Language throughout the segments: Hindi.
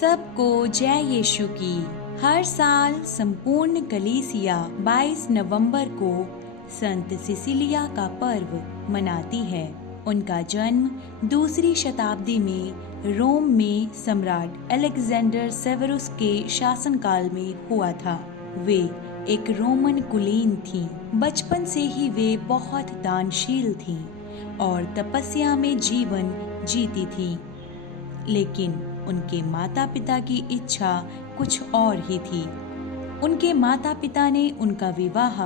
सबको जय यीशु की। हर साल संपूर्ण कलीसिया 22 नवंबर को संत सिसिलिया का पर्व मनाती है। उनका जन्म दूसरी शताब्दी में रोम में सम्राट अलेक्जेंडर सेवेरुस के शासनकाल में हुआ था। वे एक रोमन कुलीन थीं। बचपन से ही वे बहुत दानशील थीं और तपस्या में जीवन जीती थीं। लेकिन उनके माता पिता की इच्छा कुछ और ही थी। उनके माता पिता ने उनका विवाह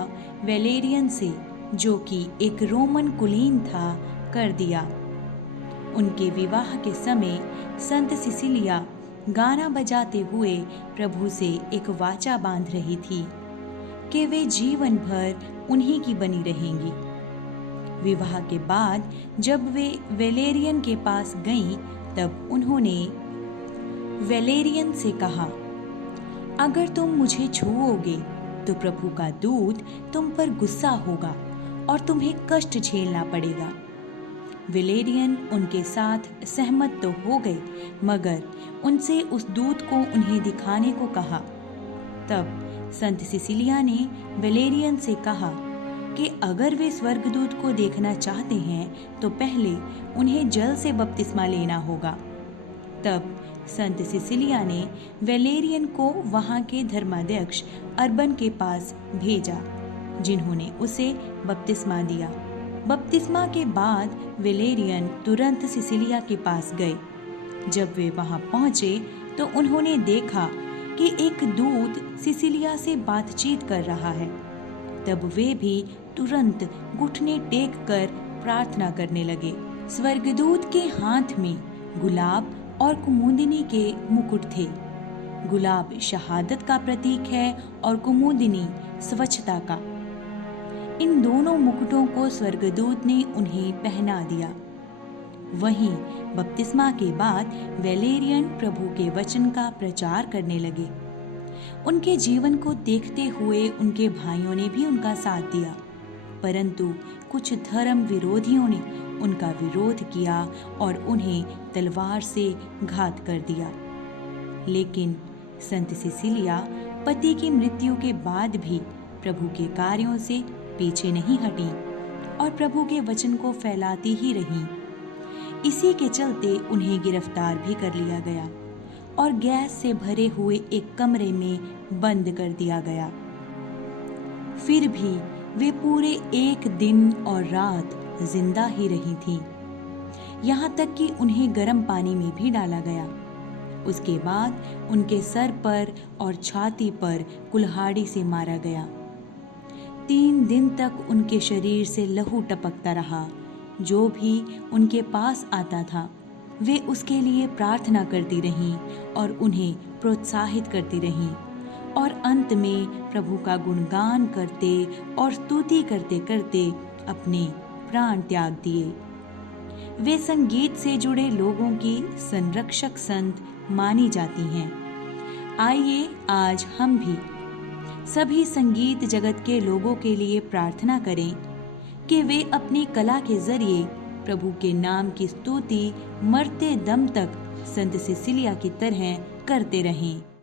वेलेरियन से, जो कि एक रोमन कुलीन था, कर दिया। उनके विवाह के समय संत सिसिलिया गाना बजाते हुए प्रभु से एक वाचा बांध रही थी कि वे जीवन भर उन्हीं की बनी रहेंगी। विवाह के बाद जब वे वेलेरियन के पास गईं, तब उन्होंने वेलेरियन से कहा, अगर तुम मुझे छुओगे तो प्रभु का दूत तुम पर गुस्सा होगा और तुम्हें कष्ट झेलना पड़ेगा। वेलेरियन उनके साथ सहमत तो हो गए, मगर उनसे उस दूत को उन्हें दिखाने को कहा। तब संत सिसिलिया ने वेलेरियन से कहा कि अगर वे स्वर्गदूत को देखना चाहते हैं तो पहले उन्हें जल से बपतिस्मा लेना होगा। तब संत सिसिलिया ने वेलेरियन को वहां के धर्माध्यक्ष अर्बन के पास भेजा, जिन्होंने उसे बपतिस्मा दिया। बपतिस्मा के बाद वेलेरियन तुरंत सिसिलिया के पास गए। जब वे वहां पहुंचे तो उन्होंने देखा कि एक दूत सिसिलिया से बातचीत कर रहा है। तब वे भी तुरंत घुटने टेक कर प्रार्थना करने लगे। स्वर्गदूत के हाथ में गुलाब और कुमुदिनी के मुकुट थे। गुलाब शहादत का प्रतीक है और कुमुदिनी स्वच्छता का। इन दोनों मुकुटों को स्वर्गदूत ने उन्हें पहना दिया। वहीं बपतिस्मा के बाद वेलेरियन प्रभु के वचन का प्रचार करने लगे। उनके जीवन को देखते हुए उनके भाइयों ने भी उनका साथ दिया, परंतु कुछ धर्म विरोधियों ने उनका विरोध किया और उन्हें तलवार से घात कर दिया। लेकिन संत सिसिलिया पति की मृत्यु के बाद भी प्रभु के कार्यों से पीछे नहीं हटी और प्रभु के वचन को फैलाती ही रही। इसी के चलते उन्हें गिरफ्तार भी कर लिया गया और गैस से भरे हुए एक कमरे में बंद कर दिया गया। फिर भी वे पूरे एक दिन और रात जिंदा ही रही थीं। यहाँ तक कि उन्हें गर्म पानी में भी डाला गया। उसके बाद उनके सर पर और छाती पर कुल्हाड़ी से मारा गया। 3 दिन तक उनके शरीर से लहू टपकता रहा। जो भी उनके पास आता था वे उसके लिए प्रार्थना करती रहीं और उन्हें प्रोत्साहित करती रहीं और अंत में प्रभु का गुणगान करते और स्तुति करते करते अपने प्राण त्याग दिए। वे संगीत से जुड़े लोगों की संरक्षक संत मानी जाती हैं। आइए आज हम भी सभी संगीत जगत के लोगों के लिए प्रार्थना करें कि वे अपनी कला के जरिए प्रभु के नाम की स्तुति मरते दम तक संत सिसिलिया की तरह करते रहें।